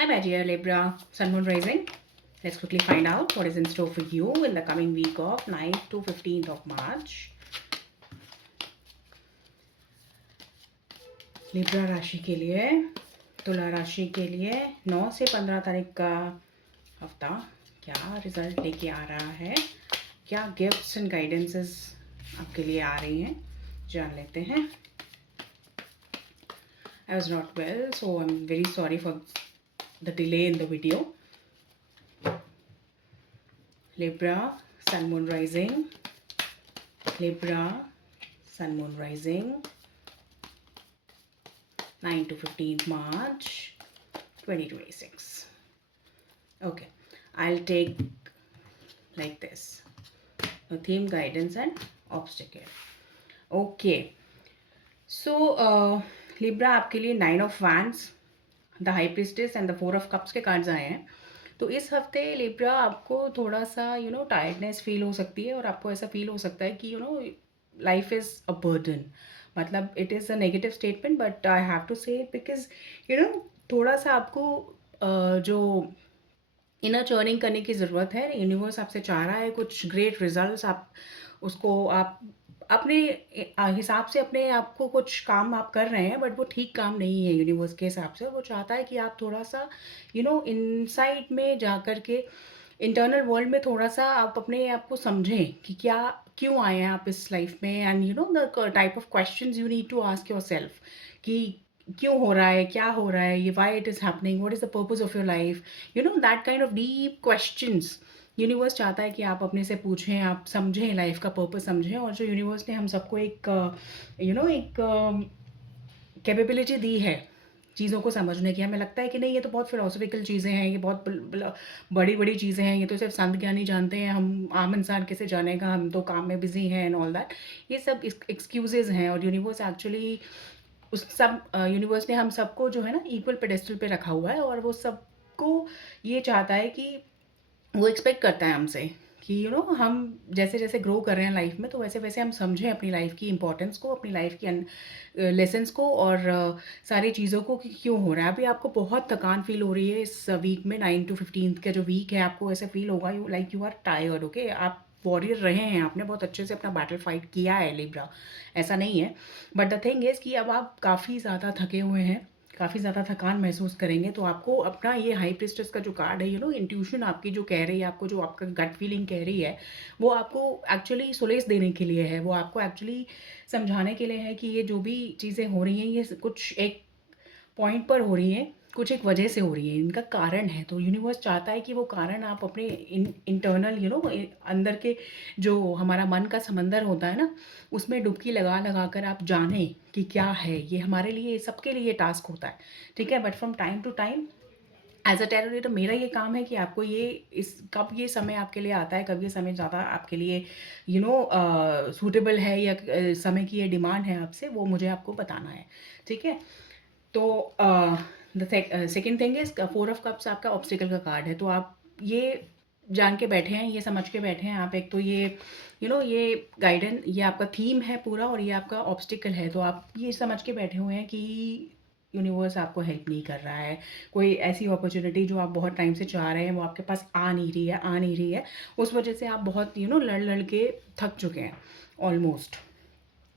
Hi, my dear Libra, Sun Moon Rising. Let's quickly find out what is in store for you in the coming week of 9th to 15th of March. Libra राशि के लिए, तुला राशि के लिए 9 से 15 तारीख का हफ्ता क्या रिजल्ट लेके आ रहा है, क्या गिफ्ट्स एंड गाइडेंसेस आपके लिए आ रही हैं, जान लेते हैं. I was not well, so I'm very sorry for the delay in the video. Libra, Sun Moon Rising. Libra, Sun Moon Rising, 9 to 15th March 2026. Okay, I'll take like this, a theme, guidance and obstacle. Okay, so Libra आपके लिए 9 of Wands, the High Priestess and the 4 of Cups के cards आए हैं. तो इस हफ्ते Libra आपको थोड़ा सा टायर्डनेस फील हो सकती है और आपको ऐसा फील हो सकता है कि लाइफ इज़ अ बर्डन. मतलब it is a negative statement but I have to say it because थोड़ा सा आपको जो इनर चर्निंग करने की ज़रूरत है. यूनिवर्स आपसे चाह रहा है कुछ ग्रेट रिजल्ट्स. आप उसको आप अपने हिसाब से अपने आप को कुछ काम आप कर रहे हैं बट वो ठीक काम नहीं है यूनिवर्स के हिसाब से. वो चाहता है कि आप थोड़ा सा इनसाइड में जा कर के इंटरनल वर्ल्ड में थोड़ा सा आप अपने आप को समझें कि क्या क्यों आए हैं आप इस लाइफ में. And the type of questions you need to ask yourself कि क्यों हो रहा है, क्या हो रहा है, ये why it is happening, what is the purpose of your life, that kind of deep questions universe चाहता है कि आप अपने से पूछें, आप समझें, लाइफ का पर्पस समझें. और जो यूनिवर्स ने हम सबको एक एक कैपेबिलिटी दी है चीज़ों को समझने की. हमें लगता है कि नहीं ये तो बहुत फिलोसफिकल चीज़ें हैं, ये बहुत बड़ी बड़ी चीज़ें हैं, ये तो सिर्फ संत ज्ञानी जानते हैं, हम आम इंसान कैसे जानेगा, हम तो काम में बिजी हैं एंड ऑल दैट. ये सब एक्सक्यूजेज हैं. और यूनिवर्स एक्चुअली उस सब यूनिवर्स ने हम सबको जो है ना इक्वल पेडेस्टल पे रखा हुआ है. और वो सबको ये चाहता है कि वो एक्सपेक्ट करता है हमसे कि हम जैसे जैसे ग्रो कर रहे हैं लाइफ में तो वैसे वैसे हम समझें अपनी लाइफ की इंपॉर्टेंस को, अपनी लाइफ की लेसन्स को और सारी चीज़ों को कि क्यों हो रहा है. अभी आपको बहुत थकान फील हो रही है इस वीक में. 9 to 15 का जो वीक है आपको ऐसा फील होगा यू आर टायर्ड. ओके, आप वॉरियर रहे हैं, आपने बहुत अच्छे से अपना बैटल फाइट किया है लिब्रा, ऐसा नहीं है. बट द थिंग इज़ कि अब आप काफ़ी ज़्यादा थके हुए हैं, काफ़ी ज़्यादा थकान महसूस करेंगे. तो आपको अपना ये हाई प्रिस्टेस का जो कार्ड है इंट्यूशन आपकी जो कह रही है, आपको जो आपका गट फीलिंग कह रही है, वो आपको एक्चुअली सुलेस देने के लिए है. वो आपको एक्चुअली समझाने के लिए है कि ये जो भी चीज़ें हो रही हैं ये कुछ एक पॉइंट पर हो रही हैं, कुछ एक वजह से हो रही है, इनका कारण है. तो यूनिवर्स चाहता है कि वो कारण आप अपने इंटरनल अंदर के जो हमारा मन का समंदर होता है ना, उसमें डुबकी लगा लगा कर आप जानें कि क्या है. ये हमारे लिए, सबके लिए टास्क होता है, ठीक है. But from time to time as a terror मेरा ये काम है कि आपको कब ये समय आपके लिए आता है, कब ये समय ज़्यादा आपके लिए सूटेबल है या समय की ये डिमांड है आपसे, वो मुझे आपको बताना है, ठीक है. तो the second thing is 4 of cups आपका ऑब्स्टिकल का कार्ड है. तो आप ये जान के बैठे हैं, ये समझ के बैठे हैं आप, एक तो ये ये गाइडेंस, ये आपका थीम है पूरा और ये आपका ऑब्स्टिकल है. तो आप ये समझ के बैठे हुए हैं कि यूनिवर्स आपको हेल्प नहीं कर रहा है. कोई ऐसी अपॉर्चुनिटी जो आप बहुत टाइम से चाह रहे हैं वो आपके पास आ नहीं रही है. उस वजह से आप बहुत लड़ लड़ के थक चुके हैं almost.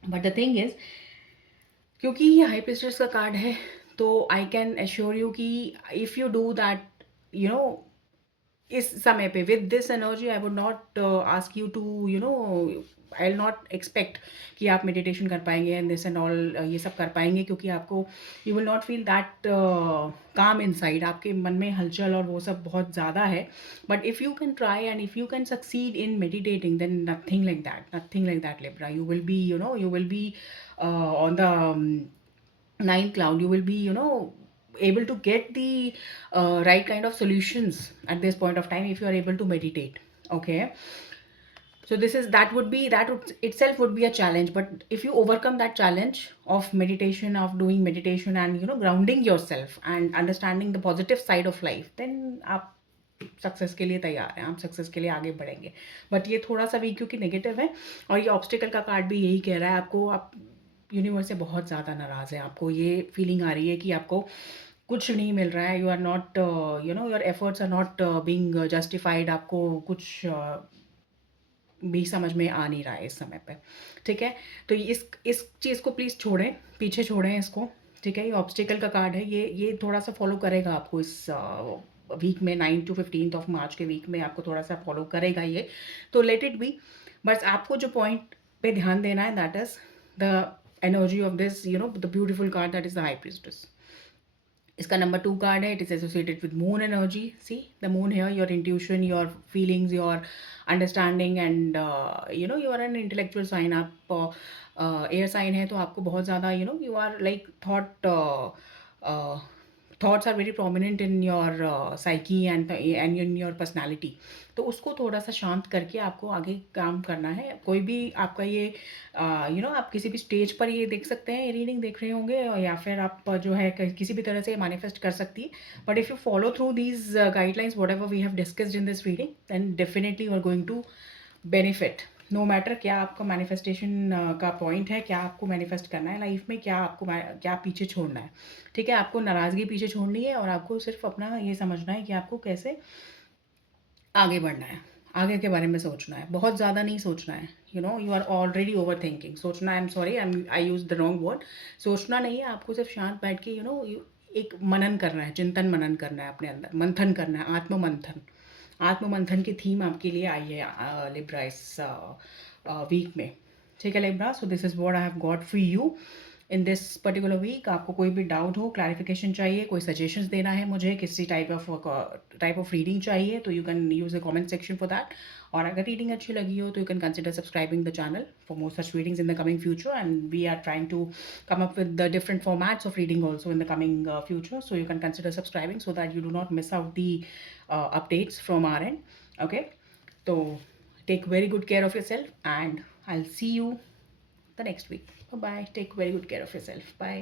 But the thing is क्योंकि ये हाई प्रिस्टेस का कार्ड है तो आई कैन एश्योर यू कि इफ़ यू डू दैट इस समय पे with this energy I would not ask you to I will not expect कि आप मेडिटेशन कर पाएंगे एंड दिस एंड ऑल ये सब कर पाएंगे, क्योंकि आपको you will not feel that काम इनसाइड. आपके मन में हलचल और वो सब बहुत ज़्यादा है. But if you can try and if you can succeed in meditating then nothing like that Libra. You will be you will be on the ninth cloud. You will be able to get the right kind of solutions at this point of time if you are able to meditate. Okay, so that itself would be a challenge, but if you overcome that challenge of meditation, of doing meditation and grounding yourself and understanding the positive side of life, then आप success के लिए तैयार हैं, आप success के लिए आगे बढ़ेंगे. बट ये थोड़ा सा वीक क्योंकि नेगेटिव है और ये ऑब्स्टिकल का कार्ड भी यही कह रहा है आपको. आप यूनिवर्स से बहुत ज़्यादा नाराज़ है, आपको ये फीलिंग आ रही है कि आपको कुछ नहीं मिल रहा है, you are not your efforts are not being justified, आपको कुछ भी समझ में आ नहीं रहा है इस समय पे, ठीक है? तो इस चीज़ को प्लीज़ छोड़ें, पीछे छोड़ें इसको, ठीक है? ये ऑब्स्टिकल का कार्ड है, ये थोड़ा-सा फ़ॉलो करेगा आपको इस वीक में, 9 टू 15th ऑफ मार्च के वीक में आपको थोड़ा-सा फ़ॉलो करेगा ये, तो लेट इट बी। बस आपको जो पॉइंट पे ध्यान देना है, that is the energy of this, the beautiful card, that is the high priestess. इसका नंबर 2 कार्ड है, it is associated with moon energy. See the moon here, your intuition, your feelings, your understanding and you are an intellectual sign. आप air sign है, तो आपको बहुत ज़्यादा you are like thoughts are very prominent in your psyche and in your personality. तो उसको थोड़ा सा शांत करके आपको आगे काम करना है। कोई भी आपका ये आप किसी भी स्टेज पर ये देख सकते हैं, ये रीडिंग देख रहे होंगे, या फिर आप जो है किसी भी तरह से मैनिफेस्ट कर सकती है। But if you follow through these guidelines whatever we have discussed in this reading, then definitely you are going to benefit. No matter क्या आपका मैनिफेस्टेशन का पॉइंट है, क्या आपको मैनिफेस्ट करना है लाइफ में, क्या पीछे छोड़ना है, ठीक है? आपको नाराज़गी पीछे छोड़नी है और आपको सिर्फ अपना ये समझना है कि आपको कैसे आगे बढ़ना है, आगे के बारे में सोचना है, बहुत ज़्यादा नहीं सोचना है। You are already overthinking. सोचना, I am sorry, I use the wrong word. सोचना नहीं है, आपको सिर्फ शांत बैठ के एक मनन करना है, चिंतन मनन करना है, अपने अंदर मंथन करना है, आत्म मंथन की थीम आपके लिए आई है लिब्रा इस वीक में, ठीक है Libra? So this is what I have got for you in this particular week. आपको कोई भी डाउट हो, क्लैरिफिकेशन चाहिए, कोई सजेशंस देना है मुझे, किसी टाइप ऑफ रीडिंग चाहिए, तो you can use the comment section for that. और अगर रीडिंग अच्छी लगी हो तो you can consider subscribing the channel for more such readings in the coming future, and we are trying to come up with the different formats of reading also in the coming future, so you can consider subscribing so that you do not miss out the updates from our end. Okay, so take very good care of yourself, and I'll see you the next week. Bye bye, take very good care of yourself. Bye.